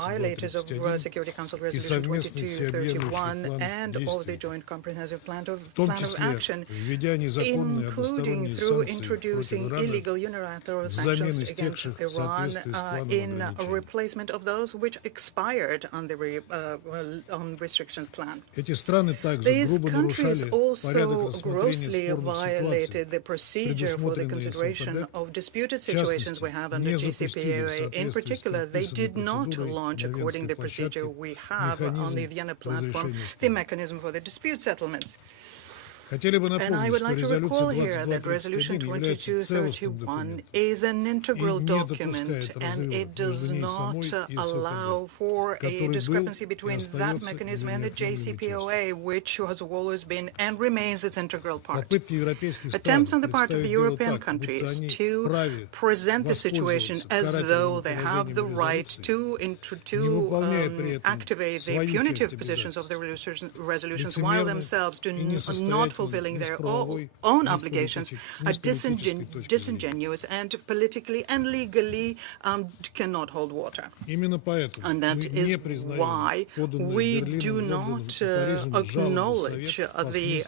violators of Security Council Resolution 2231 and of the Joint Comprehensive Plan of Action, including through introducing illegal unilateral sanctions against Iran in a replacement of those which expired on the restrictions plan. These countries also grossly violated the procedure for the consideration of disputed situations we have under JCPOA. In particular, they did not launch, according to the procedure we have on the Vienna platform, the mechanism for the dispute settlements. And I would like to recall here that Resolution 2231 is an integral document, and it does not allow for a discrepancy between that mechanism and the JCPOA, which has always been and remains its integral part. Attempts on the part of the European countries to present the situation as though they have the right to activate the punitive positions of the resolutions while themselves do not fulfilling their own obligations are disingenuous and politically and legally cannot hold water. And that is why we do not acknowledge the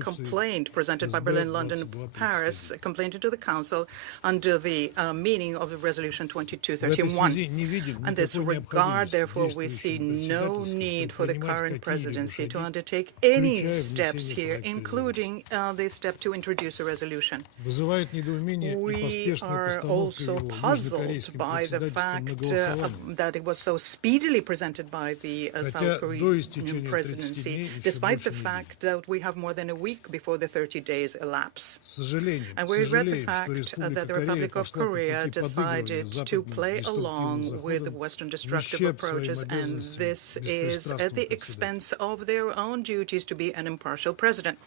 complaint presented by Berlin, London, Paris, complaint to the Council under the meaning of the Resolution 2231. In this regard, therefore, we see no need for the current presidency to undertake any steps here, including the step to introduce a resolution. We are also puzzled by the fact that it was so speedily presented by the South Korean presidency, despite the fact that we have more than a week before the 30 days elapse. And we regret the fact that the Republic of Korea decided to play along with the Western destructive approaches, and this is at the expense of their own duties to be an impartial president.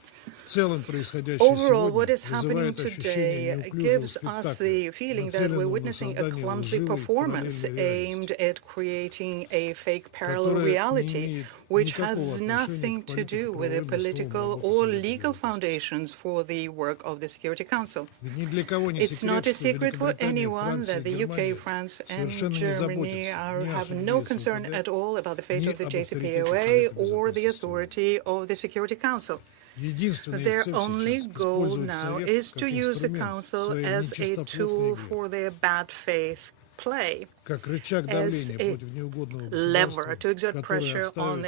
Overall, what is happening today gives us the feeling that we're witnessing a clumsy performance aimed at creating a fake parallel reality, which has nothing to do with the political or legal foundations for the work of the Security Council. It's not a secret for anyone that the UK, France, and Germany have no concern at all about the fate of the JCPOA or the authority of the Security Council. Their only goal now is to use the Council as a tool for their bad faith play, as a lever to exert pressure on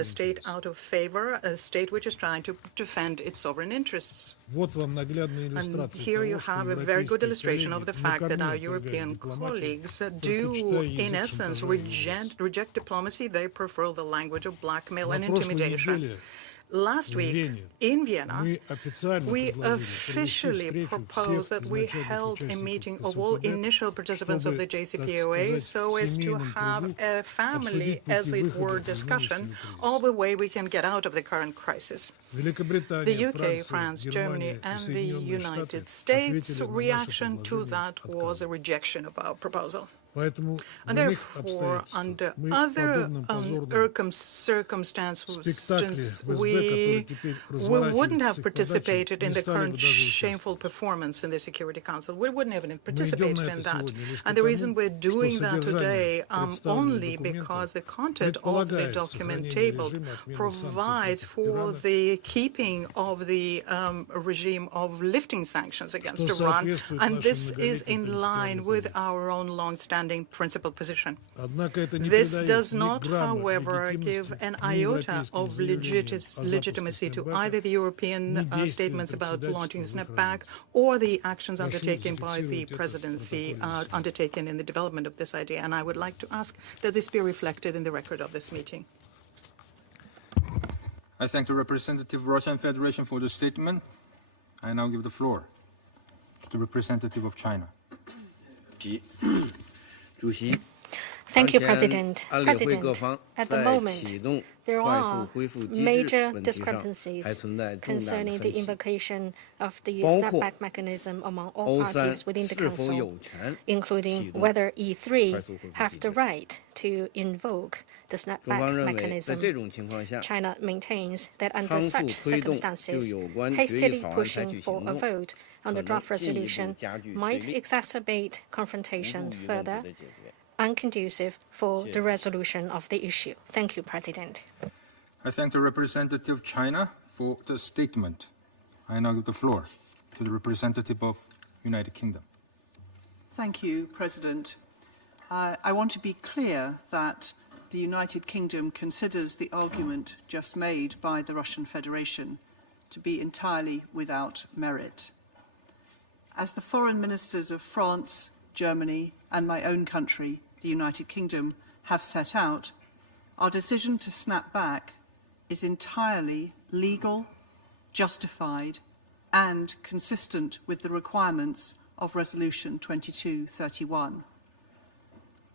a state out of favor, a state which is trying to defend its sovereign interests. And here you have a very good illustration of the fact that our European colleagues do, in essence, reject diplomacy. They prefer the language of blackmail and intimidation. Last week in Vienna, we officially proposed that we held a meeting of all initial participants of the JCPOA so as to have a family, as it were, discussion of the way we can get out of the current crisis. The UK, France, Germany, and the United States' reaction to that was a rejection of our proposal. And therefore, under other circumstances, we wouldn't have participated in the current shameful performance in the Security Council. We wouldn't have participated in that. And the reason we're doing that today only because the content of the document tabled provides for the keeping of the regime of lifting sanctions against Iran. And this is in line with our own long-standing principled position. This does not, however, give an iota of legitimacy to either the European statements about launching Snapback or the actions undertaken by the presidency undertaken in the development of this idea. And I would like to ask that this be reflected in the record of this meeting. I thank the representative of Russian Federation for the statement. I now give the floor to the representative of China. Thank you, President. At the moment, there are major discrepancies concerning the invocation of the snapback mechanism among all parties within the Council, including whether E3 have the right to invoke the snapback mechanism. China maintains that under such circumstances, hastily pushing for a vote on the draft resolution might exacerbate confrontation further unconducive for the resolution of the issue. Thank you, President. I thank the representative of China for the statement. I now give the floor to the representative of United Kingdom. Thank you, President. I want to be clear that the United Kingdom considers the argument just made by the Russian Federation to be entirely without merit. As the foreign ministers of France, Germany, and my own country, the United Kingdom, have set out, our decision to snap back is entirely legal, justified, and consistent with the requirements of Resolution 2231.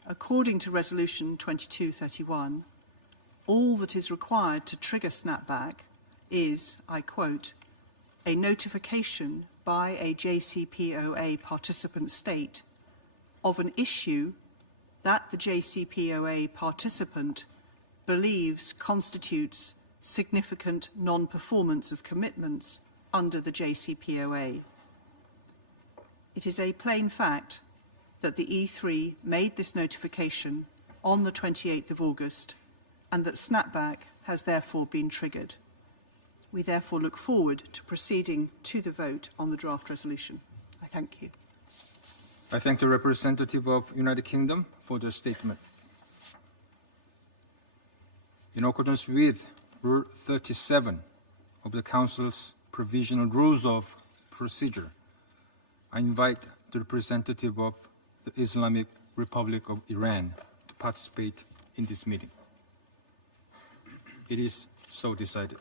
According to Resolution 2231, all that is required to trigger snapback is, I quote, a notification by a JCPOA participant state of an issue that the JCPOA participant believes constitutes significant non-performance of commitments under the JCPOA. It is a plain fact that the E3 made this notification on the 28th of August and that snapback has therefore been triggered. We therefore look forward to proceeding to the vote on the draft resolution. I thank you. I thank the representative of United Kingdom for the statement. In accordance with Rule 37 of the Council's Provisional Rules of Procedure, I invite the representative of the Islamic Republic of Iran to participate in this meeting. It is so decided.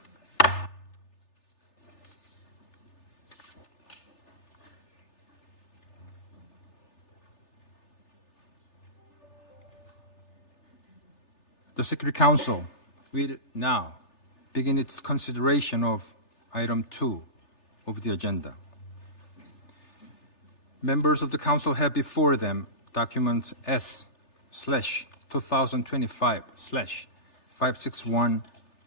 The Security Council will now begin its consideration of item 2 of the agenda. Members of the Council have before them document S/2025/561,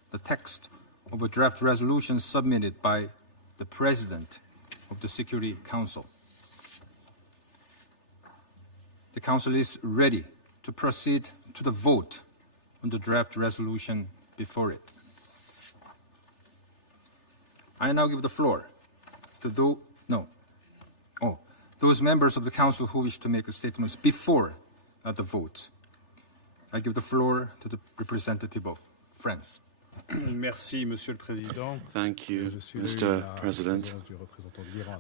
the text of a draft resolution submitted by the President of the Security Council. The Council is ready to proceed to the vote on the draft resolution before it. I now give the floor to those members of the Council who wish to make statements before the vote. I give the floor to the representative of France. Merci, Monsieur le Président. Thank you, Mr. President.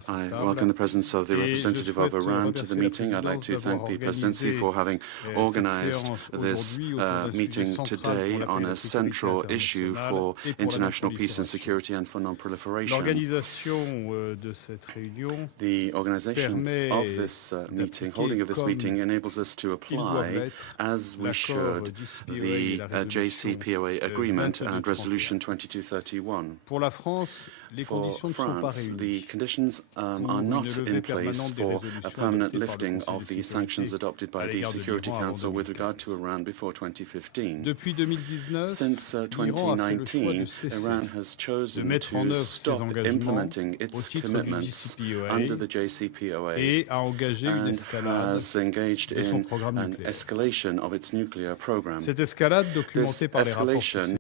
I welcome the presence of the representative of Iran to the meeting. I'd like to thank the Presidency for having organized this meeting today on a central issue for international peace and security and for non-proliferation. The organization of this meeting, holding of this meeting, enables us to apply, as we should, the JCPOA agreement and Resolution 2231. For France, the conditions are not in place for a permanent lifting of the sanctions adopted by the Security Council with regard to Iran before 2015. Since 2019, Iran has chosen to stop implementing its commitments under the JCPOA and has engaged in an escalation of its nuclear program. This escalation